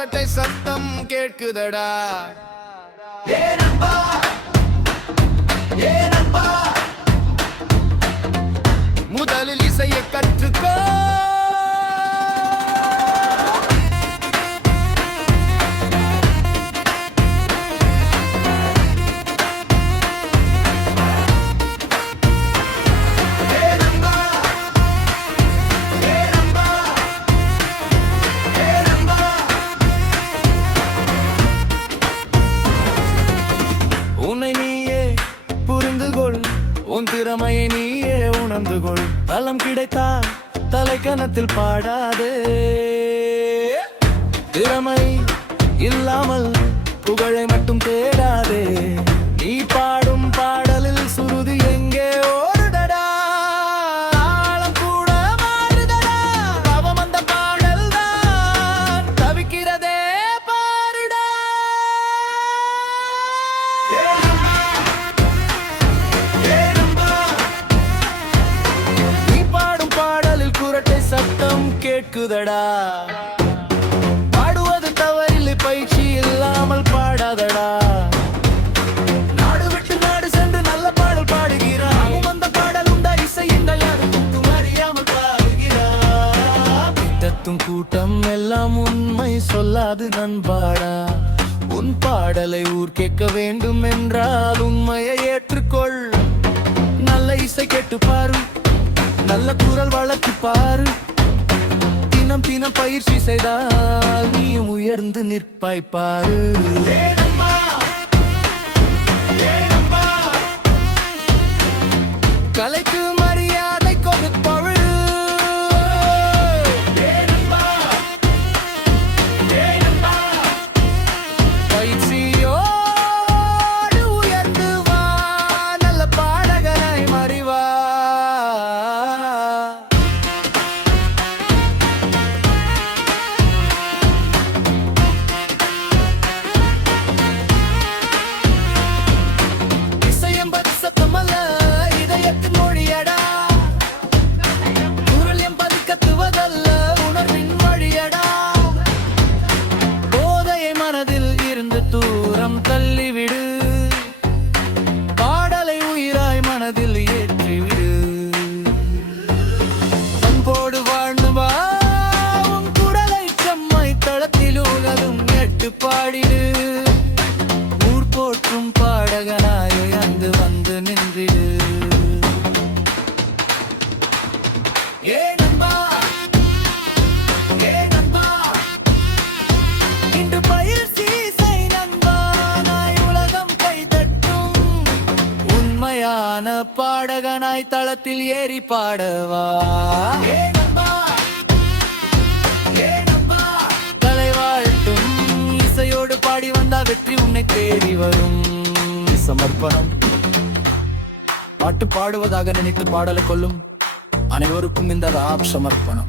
குரட்டை சத்தம் கேட்குதடா. முதலில் இசையை கற்றுக்கோ. உன்னை நீயே புரிந்து கொள், உன் திறமையை நீயே உணர்ந்து கொள். தளம் கிடைத்தால் தலைக்கணத்தில் பாடாதே. திறமை இல்லாமல் புகழை மட்டும் தேடாதே. நீ பாடும் பாடலில் சுருதி எங்கே ஓடுதடா. தாளம் கூட மாறுதடா. அவன் அந்த பாடல் தான் தவிக்கிறதே பாருடா. நீ பாடும் பாடலில் குரட்டை சத்தம் கேட்குதடா. பாடுவது தவறில்லை, பயிற்சி இல்லாமல் பாடாதடா. நாடு விட்டு நாடு சென்று நல்ல பாடல் பாடுகிறான். அந்த பாடல் உண்டா, இசை இந்த யாருக்கும் அறியாமல் பாடுகிறான். பித்தத்தும் கூட்டம் எல்லாம் உண்மை சொல்லாது நண்பாடா. உன் பாடலை ஊர் கேட்க வேண்டும் என்றால் உண்மையை ஏற்றுக்கொள். நல்ல இசை கேட்டு பாரு, நல்ல குரல் வளர்த்து பாரு. தினம் தினம் பயிற்சி செய்தால் நீயும் உயர்ந்து நிற்பாய் பாரு. கலைக்கு மரியாதை கொடுப்பவள் பயிற்சியோடு உயர்ந்து வா, நல்ல பாடகனாய் மறிவா. இசையம்பது சத்தமல்ல, இதயத்தின் மொழியடா. குரல் எம்பது கத்துவதல்ல, உணர்வின் வழியடா. போதையை மனதில் இருந்து தூரம் தள்ளிவிடு. பாடலை உயிராய் மனதில் ஏற்றிவிடு. அன்போடு வாழ்ந்து வா, உன் குரலை செம்மை தளத்தில் உலகம் எட்டு பாடிடு. ஊர் போற்றும் பாடகனாய் அங்கு வந்து நின்றிடு. ஏ நண்பா, ஏ நண்பா, இன்று பயிற்சி செய் நண்பா, நாய் உலகம் கைதட்டும். உண்மையான பாடகனாய் தளத்தில் ஏறி பாடவா. ஏ நண்பா, ஏ நண்பா, கலை வாழ்த்தும். இசையோடு பாடி வந்தா வெற்றி உன்னை தேடி வரும். சமர்ப்பணம். பாட்டு பாடுவதாக நினைத்து பாடலை கொள்ளும் அனைவருக்கும் இந்த ராப் சமர்ப்பணம்.